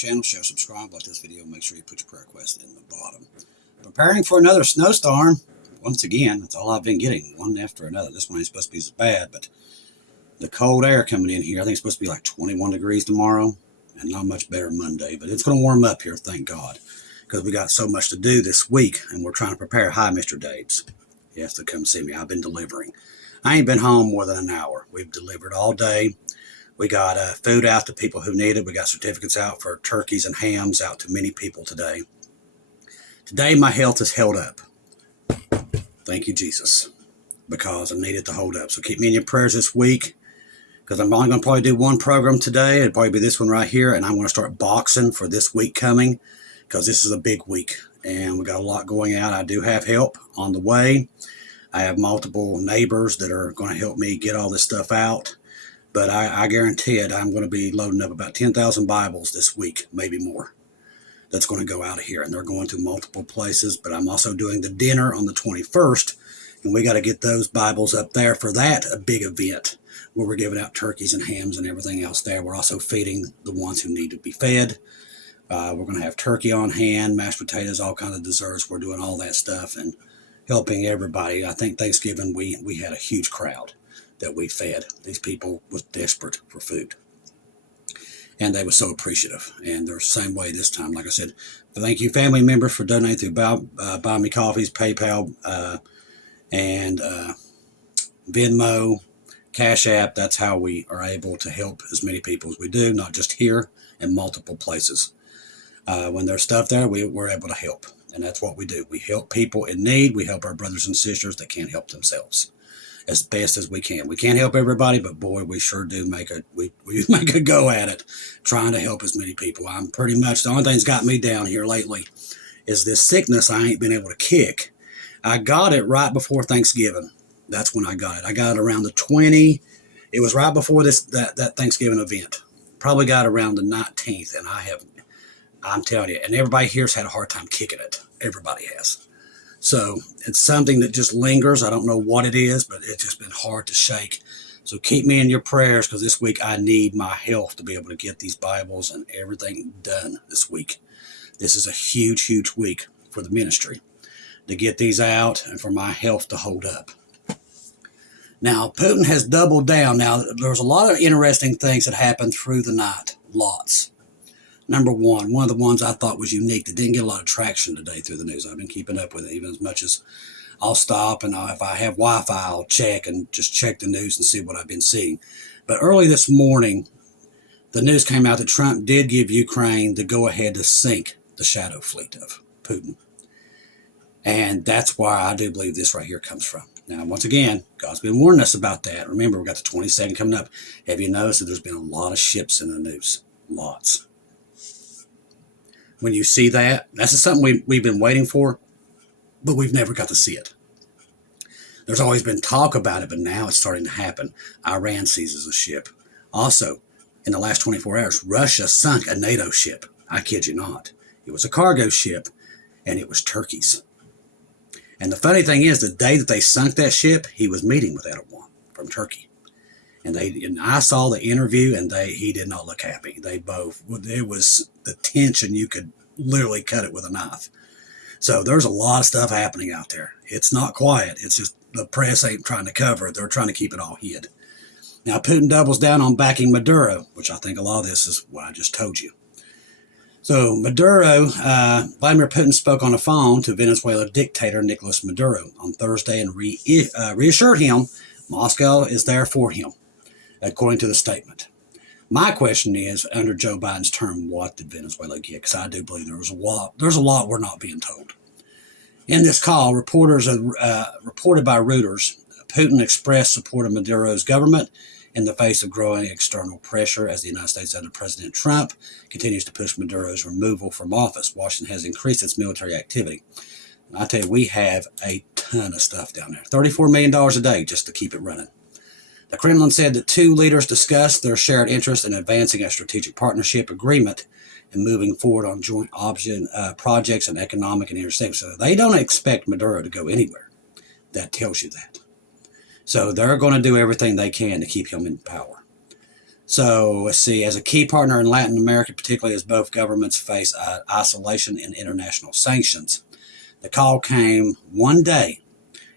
channel, share, subscribe, like this video, make sure you put your prayer request in the bottom. Preparing for another snowstorm. Once again, that's all I've been getting, one after another. This one ain't supposed to be as bad, but the cold air coming in here, I think it's supposed to be like 21 degrees tomorrow, and not much better Monday, but it's going to warm up here, thank God, because we got so much to do this week, and we're trying to prepare. Hi, Mr. Days. He has to come see me. I've been delivering. I ain't been home more than an hour. We've delivered all day. We got food out to people who need it. We got certificates out for turkeys and hams out to many people today. Today, my health is held up. Thank you, Jesus, because I needed to hold up. So keep me in your prayers this week, because I'm only going to probably do one program today. It'll probably be this one right here, and I'm going to start boxing for this week coming, because this is a big week, and we got a lot going out. I do have help on the way. I have multiple neighbors that are going to help me get all this stuff out. But I guarantee it, I'm going to be loading up about 10,000 Bibles this week, maybe more. That's going to go out of here, and they're going to multiple places. But I'm also doing the dinner on the 21st, and we got to get those Bibles up there for that, a big event where we're giving out turkeys and hams and everything else there. We're also feeding the ones who need to be fed. We're going to have turkey on hand, mashed potatoes, all kinds of desserts. We're doing all that stuff and helping everybody. I think Thanksgiving we had a huge crowd that we fed. These people was desperate for food, and they were so appreciative, and they're the same way this time. Like I said, thank you family members for donating through Buy Me Coffees, PayPal, and Venmo, Cash App. That's how we are able to help as many people as we do, not just here, in multiple places. When there's stuff there, we're able to help, and that's what we do. We help people in need. We help our brothers and sisters that can't help themselves as best as we can. We can't help everybody, but boy, we sure do make we make a go at it, trying to help as many people. I'm pretty much, the only thing that's got me down here lately is this sickness I ain't been able to kick. I got it right before Thanksgiving. That's when I got it. I got it around the 20. It was right before that Thanksgiving event. Probably got around the 19th, and I'm telling you, and everybody here's had a hard time kicking it. Everybody has. So it's something that just lingers. I don't know what it is, but it's just been hard to shake. So keep me in your prayers, because this week I need my health to be able to get these Bibles and everything done this week. This is a huge, huge week for the ministry to get these out and for my health to hold up. Now, Putin has doubled down. Now, there's a lot of interesting things that happened through the night. Lots. Number one of the ones I thought was unique that didn't get a lot of traction today through the news. I've been keeping up with it, even as much as I'll stop, and if I have Wi-Fi, I'll check and just check the news and see what I've been seeing. But early this morning, the news came out that Trump did give Ukraine the go-ahead to sink the shadow fleet of Putin. And that's where I do believe this right here comes from. Now, once again, God's been warning us about that. Remember, we've got the 22nd coming up. Have you noticed that there's been a lot of ships in the news? Lots. When you see that, that's something we've been waiting for, but we've never got to see it. There's always been talk about it, but now it's starting to happen. Iran seizes a ship. Also, in the last 24 hours, Russia sunk a NATO ship. I kid you not. It was a cargo ship, and it was turkeys. And the funny thing is, the day that they sunk that ship, he was meeting with Erdogan from Turkey. And I saw the interview, and he did not look happy. It was the tension, you could literally cut it with a knife. So there's a lot of stuff happening out there. It's not quiet. It's just the press ain't trying to cover it. They're trying to keep it all hid. Now, Putin doubles down on backing Maduro, which I think a lot of this is what I just told you. So Maduro, Vladimir Putin spoke on the phone to Venezuela dictator Nicolas Maduro on Thursday and reassured him Moscow is there for him, according to the statement. My question is, under Joe Biden's term, what did Venezuela get? Because I do believe there's a lot we're not being told. In this call, reported by Reuters, Putin expressed support of Maduro's government in the face of growing external pressure as the United States under President Trump continues to push Maduro's removal from office. Washington has increased its military activity. And I tell you, we have a ton of stuff down there. $34 million a day just to keep it running. The Kremlin said that two leaders discussed their shared interest in advancing a strategic partnership agreement and moving forward on joint projects and economic and interstate. So they don't expect Maduro to go anywhere. That tells you that. So they're going to do everything they can to keep him in power. So let's see, as a key partner in Latin America, particularly as both governments face isolation and international sanctions. The call came one day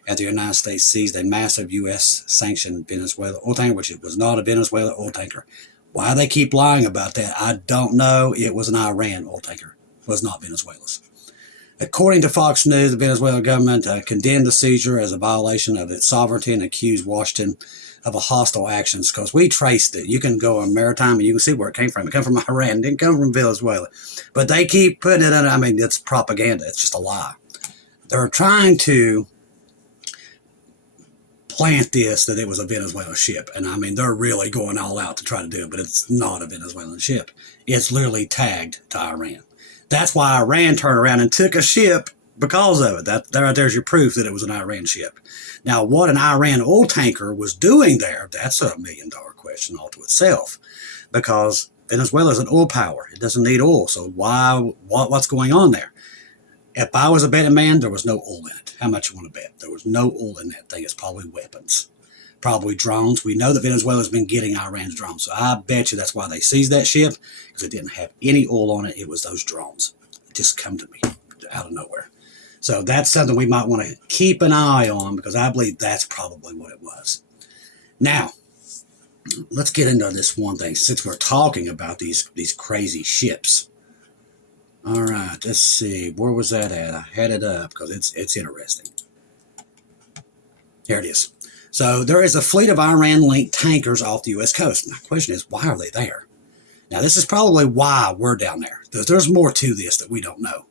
after the United States seized a massive U.S. sanctioned Venezuela oil tanker, which it was not a Venezuela oil tanker. Why they keep lying about that, I don't know. It was an Iran oil tanker. It was not Venezuela's. According to Fox News, the Venezuelan government condemned the seizure as a violation of its sovereignty and accused Washington of a hostile actions, because we traced it. You can go on maritime and you can see where it came from. It came from Iran. It didn't come from Venezuela. But they keep putting it in. I mean, it's propaganda. It's just a lie. They're trying to plant this that it was a Venezuelan ship. And I mean, they're really going all out to try to do it, but it's not a Venezuelan ship. It's literally tagged to Iran. That's why Iran turned around and took a ship because of it. That right there's your proof that it was an Iran ship. Now, what an Iran oil tanker was doing there, that's $1 million question all to itself, because Venezuela is an oil power. It doesn't need oil. So what's going on there? If I was a betting man, there was no oil in it. How much you want to bet? There was no oil in that thing. It's probably weapons, probably drones. We know that Venezuela's been getting Iran's drones. So I bet you that's why they seized that ship, because it didn't have any oil on it. It was those drones. It just come to me out of nowhere. So that's something we might want to keep an eye on, because I believe that's probably what it was. Now, let's get into this one thing, since we're talking about these crazy ships. All right, let's see. Where was that at? I had it up because it's interesting. Here it is. So there is a fleet of Iran-linked tankers off the U.S. coast. My question is, why are they there? Now, this is probably why we're down there. There's more to this that we don't know.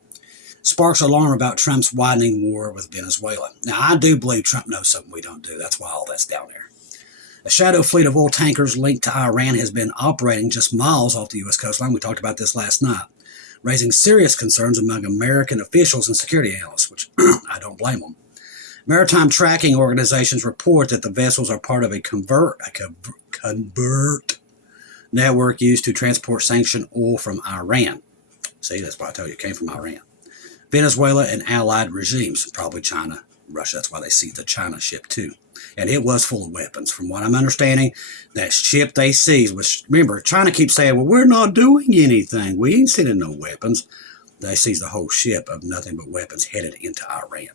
Sparks alarm about Trump's widening war with Venezuela. Now, I do believe Trump knows something we don't do. That's why all that's down there. A shadow fleet of oil tankers linked to Iran has been operating just miles off the U.S. coastline. We talked about this last night, raising serious concerns among American officials and security analysts, which I don't blame them. Maritime tracking organizations report that the vessels are part of a convert network used to transport sanctioned oil from Iran. See, that's why I tell you it came from Iran. Venezuela and allied regimes, probably China, Russia. That's why they seized the China ship too. And it was full of weapons. From what I'm understanding, that ship they seized was, remember, China keeps saying, well, we're not doing anything. We ain't sending no weapons. They seized the whole ship of nothing but weapons headed into Iran.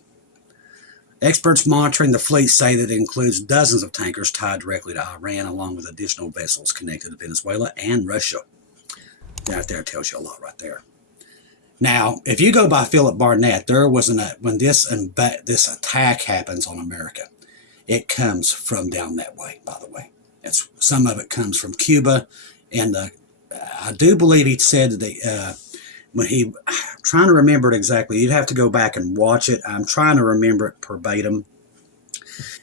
Experts monitoring the fleet say that it includes dozens of tankers tied directly to Iran, along with additional vessels connected to Venezuela and Russia. That there tells you a lot right there. Now, if you go by Philip Barnett, there was when this attack happens on America, it comes from down that way, by the way. Some of it comes from Cuba, and I do believe he said that I'm trying to remember it exactly. You'd have to go back and watch it. I'm trying to remember it verbatim.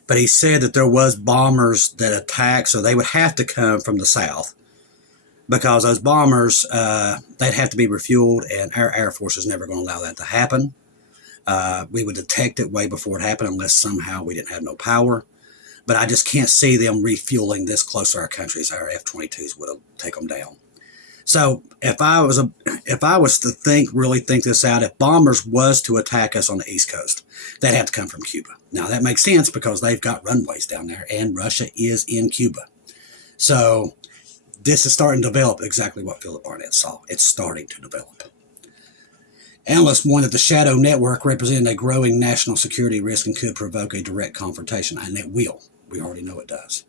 But he said that there was bombers that attacked, so they would have to come from the south, because those bombers, they'd have to be refueled, and our Air Force is never going to allow that to happen. We would detect it way before it happened, unless somehow we didn't have no power. But I just can't see them refueling this close to our countries. Our F-22s would take them down. So if I was to really think this out, if bombers was to attack us on the East Coast, they'd have to come from Cuba. Now that makes sense because they've got runways down there, and Russia is in Cuba. So this is starting to develop exactly what Philip Barnett saw. It's starting to develop. Analysts warn that the shadow network represented a growing national security risk and could provoke a direct confrontation, and it will. We already know it does.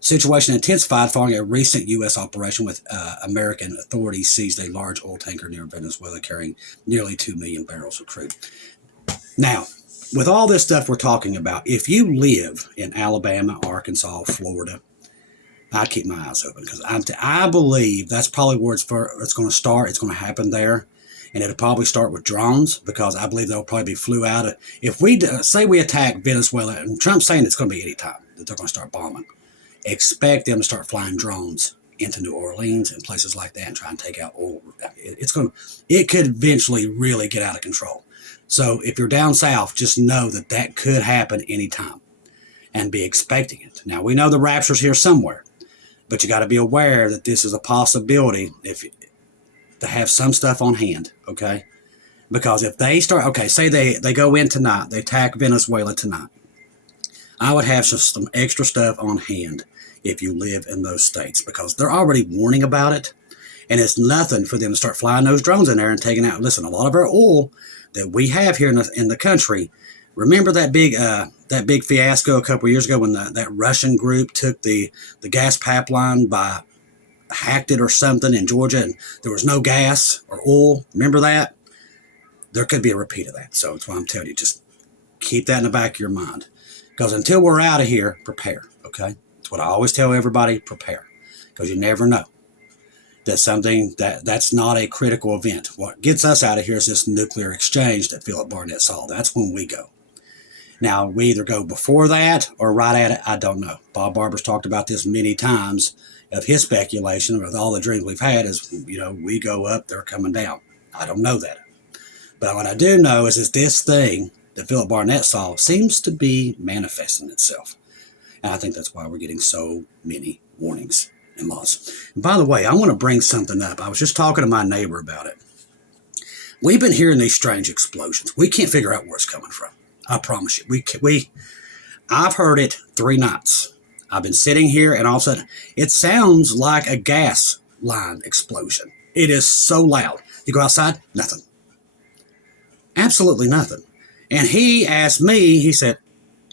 Situation intensified following a recent U.S. operation with American authorities seized a large oil tanker near Venezuela carrying nearly 2 million barrels of crude. Now, with all this stuff we're talking about, if you live in Alabama, Arkansas, Florida, I keep my eyes open because I believe that's probably where it's going to start. It's going to happen there. And it'll probably start with drones, because I believe they'll probably be flew out. If we say we attack Venezuela, and Trump's saying it's going to be any time that they're going to start bombing, expect them to start flying drones into New Orleans and places like that and try and take out oil. It could eventually really get out of control. So if you're down south, just know that that could happen anytime and be expecting it. Now, we know the Rapture's here somewhere, but you got to be aware that this is a possibility to have some stuff on hand, okay? Because if they start, okay, say they go in tonight, they attack Venezuela tonight, I would have some extra stuff on hand if you live in those states, because they're already warning about it. And it's nothing for them to start flying those drones in there and taking out. Listen, a lot of our oil that we have here in the country. Remember that big fiasco a couple of years ago when that Russian group took the gas pipeline hacked it or something in Georgia, and there was no gas or oil. Remember that? There could be a repeat of that. So that's why I'm telling you, just keep that in the back of your mind. Because until we're out of here, prepare. Okay, that's what I always tell everybody: prepare, because you never know. That's something that's not a critical event. What gets us out of here is this nuclear exchange that Philip Barnett saw. That's when we go. Now, we either go before that or right at it. I don't know. Bob Barber's talked about this many times of his speculation with all the dreams we've had is, we go up, they're coming down. I don't know that. But what I do know is this thing that Philip Barnett saw seems to be manifesting itself. And I think that's why we're getting so many warnings and laws. And by the way, I want to bring something up. I was just talking to my neighbor about it. We've been hearing these strange explosions. We can't figure out where it's coming from. I promise you. I've heard it 3 nights. I've been sitting here, and all of a sudden, it sounds like a gas line explosion. It is so loud. You go outside, nothing. Absolutely nothing. And he asked me, he said,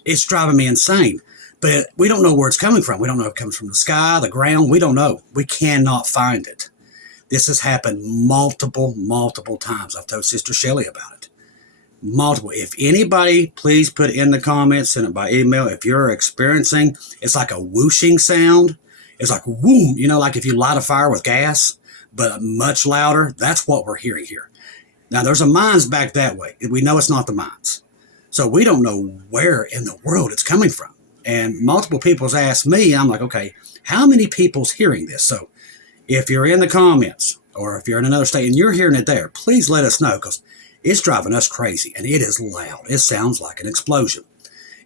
it's driving me insane. But we don't know where it's coming from. We don't know if it comes from the sky, the ground. We don't know. We cannot find it. This has happened multiple times. I've told Sister Shelley about it. Multiple. If anybody, please put in the comments, send it by email. If you're experiencing, it's like a whooshing sound. It's like whoom, like if you light a fire with gas, but much louder. That's what we're hearing here. Now, there's a mines back that way. We know it's not the mines. So we don't know where in the world it's coming from. And multiple people's asked me, I'm like, okay, how many people's hearing this? So if you're in the comments or if you're in another state and you're hearing it there, please let us know, because it's driving us crazy, and it is loud. It sounds like an explosion.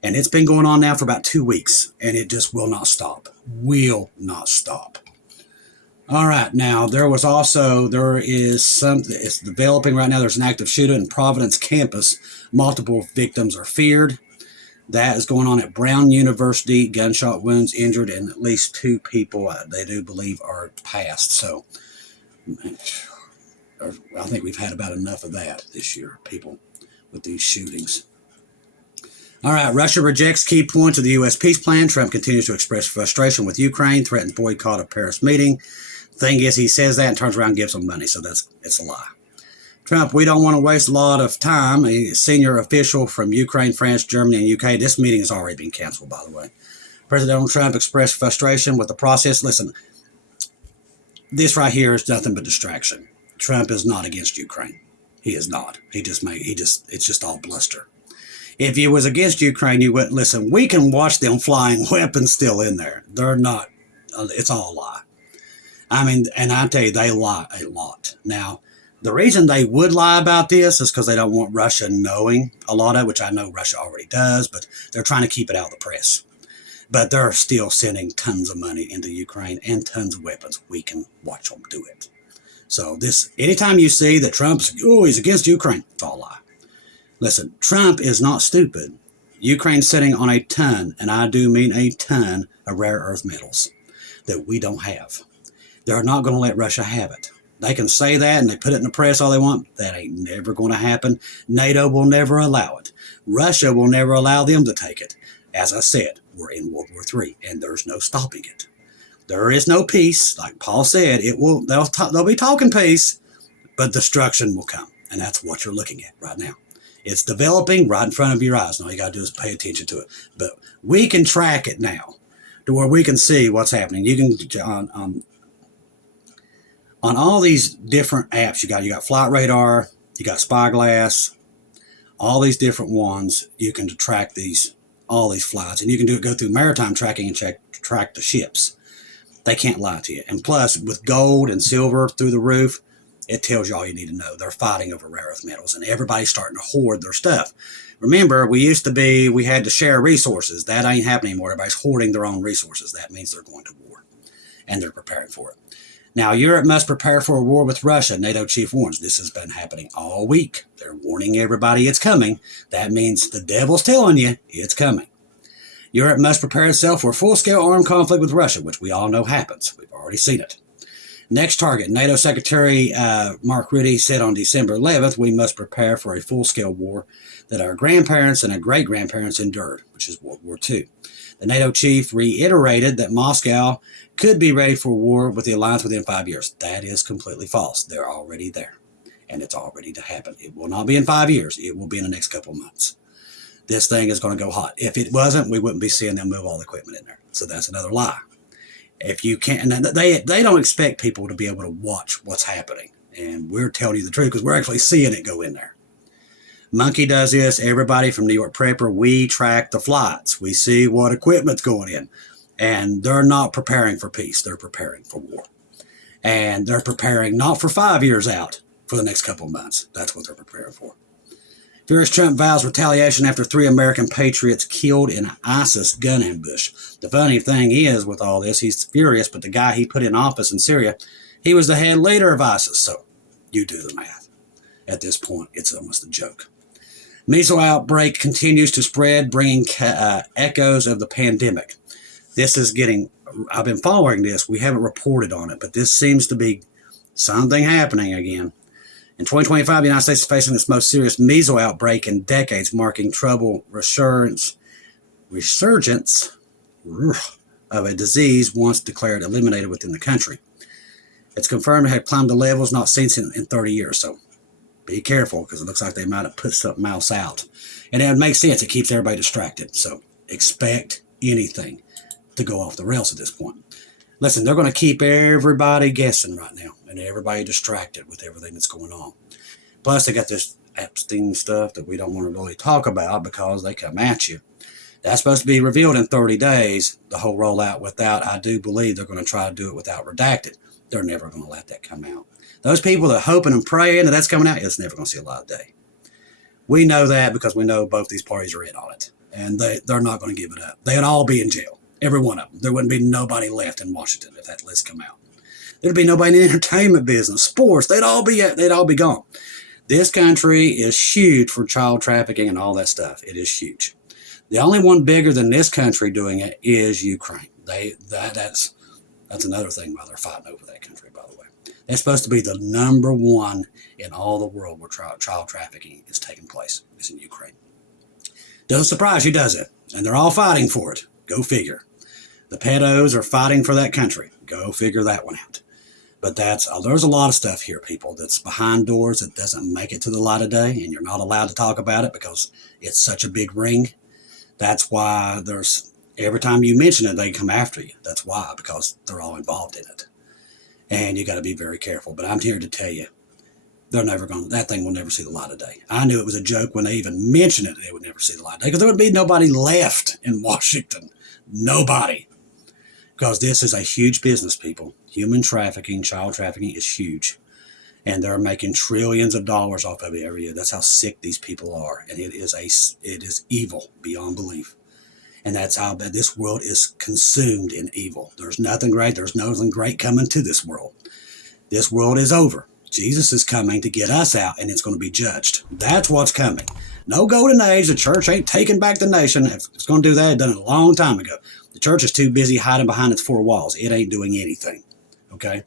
And it's been going on now for about 2 weeks, and it just will not stop. Will not stop. All right, now there is something, it's developing right now. There's an active shooting in Providence Campus. Multiple victims are feared. That is going on at Brown University. Gunshot wounds, injured, and at least 2 people, they do believe, are passed. So I think we've had about enough of that this year, people, with these shootings. All right, Russia rejects key points of the U.S. peace plan. Trump continues to express frustration with Ukraine, threatens boycott of Paris meeting. Thing is, he says that and turns around and gives them money, so it's a lie. Trump, we don't want to waste a lot of time. A senior official from Ukraine, France, Germany, and UK. This meeting has already been canceled, by the way. President Donald Trump expressed frustration with the process. Listen, this right here is nothing but distraction. Trump is not against Ukraine. He is not. It's just all bluster. If he was against Ukraine, you would listen. We can watch them flying weapons still in there. They're not. It's all a lie. I mean, and I tell you, they lie a lot. Now, the reason they would lie about this is because they don't want Russia knowing a lot of it, which I know Russia already does, but they're trying to keep it out of the press. But they're still sending tons of money into Ukraine and tons of weapons. We can watch them do it. So anytime you see that he's against Ukraine, it's all a lie. Listen, Trump is not stupid. Ukraine's sitting on a ton, and I do mean a ton, of rare earth metals that we don't have. They're not going to let Russia have it. They can say that and they put it in the press all they want. That ain't never going to happen. NATO will never allow it. Russia will never allow them to take it. As I said, we're in World War III, and there's no stopping it. There is no peace. Like Paul said, they'll be talking peace, but destruction will come. And that's what you're looking at right now. It's developing right in front of your eyes. All you got to do is pay attention to it. But we can track it now to where we can see what's happening. You can, on all these different apps, you got Flight Radar, you got Spyglass, all these different ones. You can track all these flights, and you can go through maritime tracking and track the ships. They can't lie to you. And plus, with gold and silver through the roof, it tells you all you need to know. They're fighting over rare earth metals, and everybody's starting to hoard their stuff. Remember, we had to share resources. That ain't happening anymore. Everybody's hoarding their own resources. That means they're going to war, and they're preparing for it. Now, Europe must prepare for a war with Russia. NATO chief warns. This has been happening all week. They're warning everybody it's coming. That means the devil's telling you it's coming. Europe must prepare itself for a full-scale armed conflict with Russia, which we all know happens. We've already seen it. Next target, NATO Secretary Mark Rutte said on December 11th, we must prepare for a full-scale war that our grandparents and our great-grandparents endured, which is World War II. The NATO chief reiterated that Moscow could be ready for war with the alliance within 5 years. That is completely false. They're already there, and it's all ready to happen. It will not be in 5 years. It will be in the next couple of months. This thing is going to go hot. If it wasn't, we wouldn't be seeing them move all the equipment in there. So that's another lie. If you can't, and they don't expect people to be able to watch what's happening. And we're telling you the truth because we're actually seeing it go in there. Monkey does this. Everybody from New York Prepper, we track the flights. We see what equipment's going in. And they're not preparing for peace. They're preparing for war. And they're preparing not for 5 years out, for the next couple of months. That's what they're preparing for. Furious Trump vows retaliation after 3 American patriots killed in an ISIS gun ambush. The funny thing is with all this, he's furious, but the guy he put in office in Syria, he was the head leader of ISIS. So you do the math. At this point, it's almost a joke. Measles outbreak continues to spread, bringing echoes of the pandemic. This is getting, I've been following this. We haven't reported on it, but this seems to be something happening again. In 2025, the United States is facing its most serious measles outbreak in decades, marking trouble resurgence of a disease once declared eliminated within the country. It's confirmed it had climbed to levels not seen in 30 years, so be careful because it looks like they might have put something else out. And it makes sense. It keeps everybody distracted, so expect anything to go off the rails at this point. Listen, they're going to keep everybody guessing right now and everybody distracted with everything that's going on. Plus, they got this Epstein stuff that we don't want to really talk about because they come at you. That's supposed to be revealed in 30 days, the whole rollout without, I do believe they're going to try to do it without redacted. They're never going to let that come out. Those people that are hoping and praying that that's coming out, it's never going to see a light of day. We know that because we know both these parties are in on it. And they're not going to give it up. They'd all be in jail. Every one of them. There wouldn't be nobody left in Washington if that list come out. There'd be nobody in the entertainment business, sports. They'd all be gone. This country is huge for child trafficking and all that stuff. It is huge. The only one bigger than this country doing it is Ukraine. That's another thing why they're fighting over that country, by the way. They're supposed to be the number one in all the world where child trafficking is taking place. It's in Ukraine. Doesn't surprise you, does it? And they're all fighting for it. Go figure. The pedos are fighting for that country. Go figure that one out. But there's a lot of stuff here, people, that's behind doors that doesn't make it to the light of day, and you're not allowed to talk about it because it's such a big ring. That's why every time you mention it, they come after you. That's why, because they're all involved in it. And you got to be very careful. But I'm here to tell you, that thing will never see the light of day. I knew it was a joke when they even mentioned it, it would never see the light of day because there would be nobody left in Washington. Nobody. Because this is a huge business, people. Human trafficking, child trafficking is huge. And they're making trillions of dollars off of it every year. That's how sick these people are. And it is evil beyond belief. And that's how bad this world is consumed in evil. There's nothing great. There's nothing great coming to this world. This world is over. Jesus is coming to get us out, and it's going to be judged. That's what's coming. No golden age. The church ain't taking back the nation. If it's going to do that, it done it a long time ago. The church is too busy hiding behind its 4 walls. It ain't doing anything. Okay?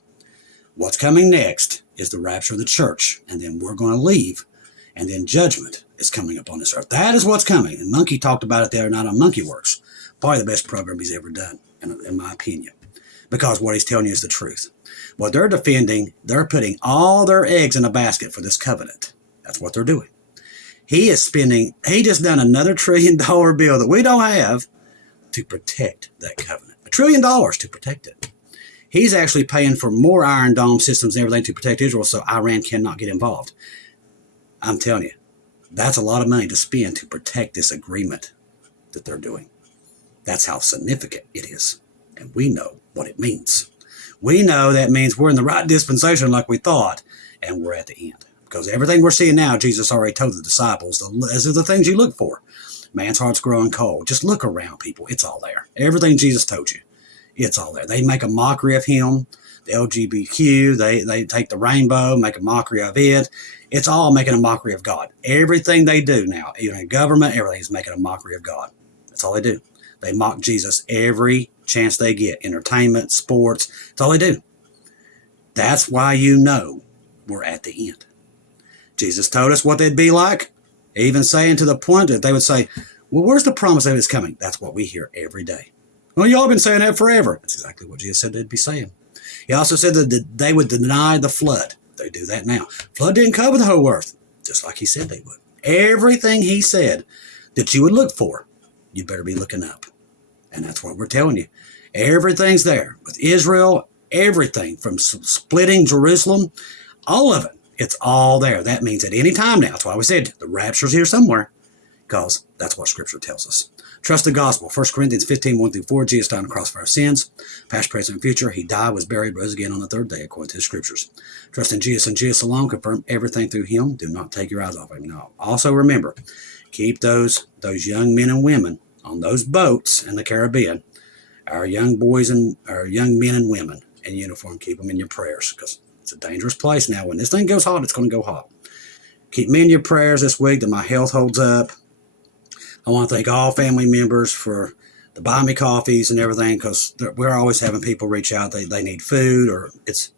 What's coming next is the rapture of the church, and then we're going to leave, and then judgment is coming upon this earth. That is what's coming. And Monkey talked about it the other night on Monkey Works. Probably the best program he's ever done, in my opinion, because what he's telling you is the truth. What they're defending, they're putting all their eggs in a basket for this covenant. That's what they're doing. He just done another $1 trillion bill that we don't have to protect that covenant. $1 trillion to protect it. He's actually paying for more Iron Dome systems and everything to protect Israel so Iran cannot get involved. I'm telling you, that's a lot of money to spend to protect this agreement that they're doing. That's how significant it is. And we know what it means. We know that means we're in the right dispensation like we thought, and we're at the end. Because everything we're seeing now, Jesus already told the disciples, these are the things you look for. Man's heart's growing cold. Just look around, people. It's all there. Everything Jesus told you, it's all there. They make a mockery of him. The LGBTQ, they take the rainbow, make a mockery of it. It's all making a mockery of God. Everything they do now, even in government, everything is making a mockery of God. That's all they do. They mock Jesus every chance they get. Entertainment, sports, that's all they do. That's why you know we're at the end. Jesus told us what they'd be like, even saying to the point that they would say, well, where's the promise that it's coming? That's what we hear every day. Well, y'all been saying that forever. That's exactly what Jesus said they'd be saying. He also said that they would deny the flood. They do that now. Flood didn't cover the whole earth, just like he said they would. Everything he said that you would look for, you better be looking up. And that's what we're telling you. Everything's there. With Israel, everything from splitting Jerusalem, all of it, it's all there. That means at any time now. That's why we said the rapture's here somewhere, because that's what Scripture tells us. Trust the gospel. 1 Corinthians 15, 1-4, Jesus died on the cross for our sins, past, present, and future. He died, was buried, rose again on the third day, according to the Scriptures. Trust in Jesus and Jesus alone. Confirm everything through him. Do not take your eyes off him. No. Also remember, keep those young men and women on those boats in the Caribbean, our young boys and our young men and women in uniform, keep them in your prayers, because it's a dangerous place now. When this thing goes hot, it's going to go hot. Keep me in your prayers this week that my health holds up. I want to thank all family members for the buy me coffees and everything, because we're always having people reach out. They need food, or it's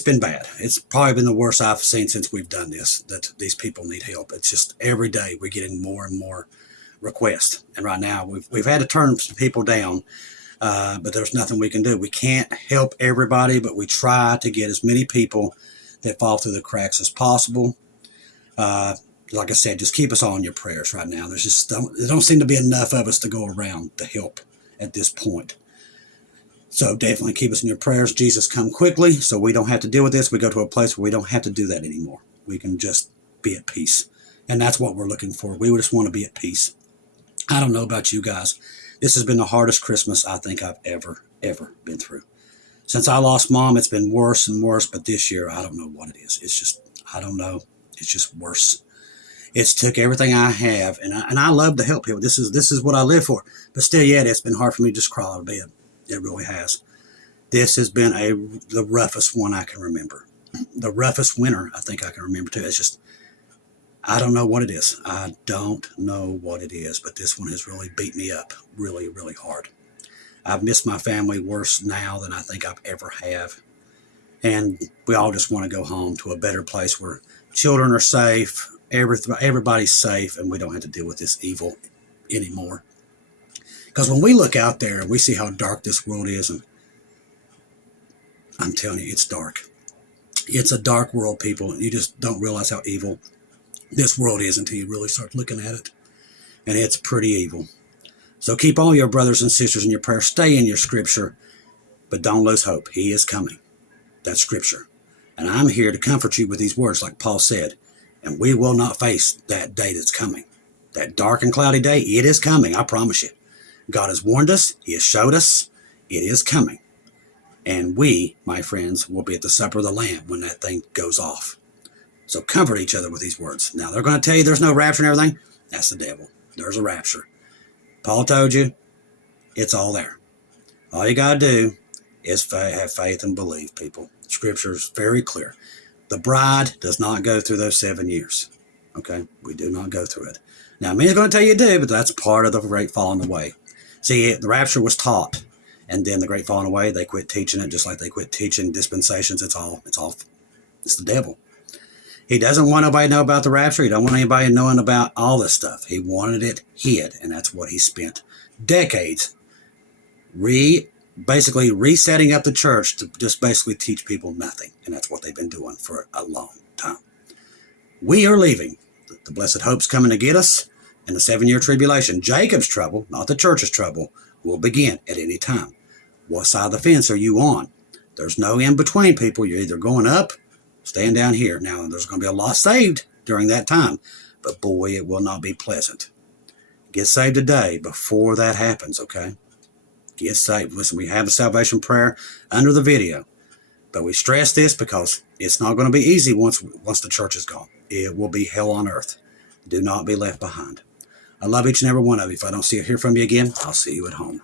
been bad. It's probably been the worst I've seen since we've done this, that these people need help. It's just every day we're getting more and more requests. And right now we've had to turn some people down, but there's nothing we can do. We can't help everybody, but we try to get as many people that fall through the cracks as possible. Like I said, just keep us all in your prayers right now. There don't seem to be enough of us to go around to help at this point. So definitely keep us in your prayers. Jesus, come quickly so we don't have to deal with this. We go to a place where we don't have to do that anymore. We can just be at peace. And that's what we're looking for. We just want to be at peace. I don't know about you guys. This has been the hardest Christmas I think I've ever been through. Since I lost Mom, it's been worse and worse. But this year, I don't know what it is. It's just, I don't know. It's just worse. It's took everything I have, and I love to help people. This is what I live for. But still, yet it's been hard for me to just crawl out of bed. It really has. This has been the roughest one I can remember. The roughest winter I think I can remember too. It's just, I don't know what it is. I don't know what it is, but this one has really beat me up really, really hard. I've missed my family worse now than I think I've ever have. And we all just want to go home to a better place where children are safe, everybody's safe, and we don't have to deal with this evil anymore. Because when we look out there and we see how dark this world is, and I'm telling you, it's dark. It's a dark world, people. You just don't realize how evil this world is until you really start looking at it. And it's pretty evil. So keep all your brothers and sisters in your prayer. Stay in your Scripture, but don't lose hope. He is coming. That's Scripture. And I'm here to comfort you with these words, like Paul said. And we will not face that day that's coming. That dark and cloudy day, it is coming, I promise you. God has warned us. He has showed us. It is coming. And we, my friends, will be at the supper of the Lamb when that thing goes off. So comfort each other with these words. Now, they're going to tell you there's no rapture and everything. That's the devil. There's a rapture. Paul told you, it's all there. All you got to do is have faith and believe, people. Scripture's very clear. The bride does not go through those 7 years. Okay? We do not go through it. Now, me's going to tell you do, but that's part of the great falling away. See, the rapture was taught, and then the great falling away, they quit teaching it, just like they quit teaching dispensations. It's the devil. He doesn't want nobody to know about the rapture. He don't want anybody knowing about all this stuff. He wanted it hid, and that's what he spent decades basically resetting up the church to just basically teach people nothing. And that's what they've been doing for a long time. We are leaving. The blessed hope's coming to get us, and the 7-year tribulation, Jacob's trouble, not the church's trouble, will begin at any time. What side of the fence are you on? There's no in between, people. You're either going up, staying down here. Now, there's going to be a lot saved during that time, but boy, it will not be pleasant. Get saved today before that happens, okay? Get saved. Listen, we have a salvation prayer under the video, but we stress this because it's not going to be easy once the church is gone. It will be hell on earth. Do not be left behind. I love each and every one of you. If I don't see or hear from you again, I'll see you at home.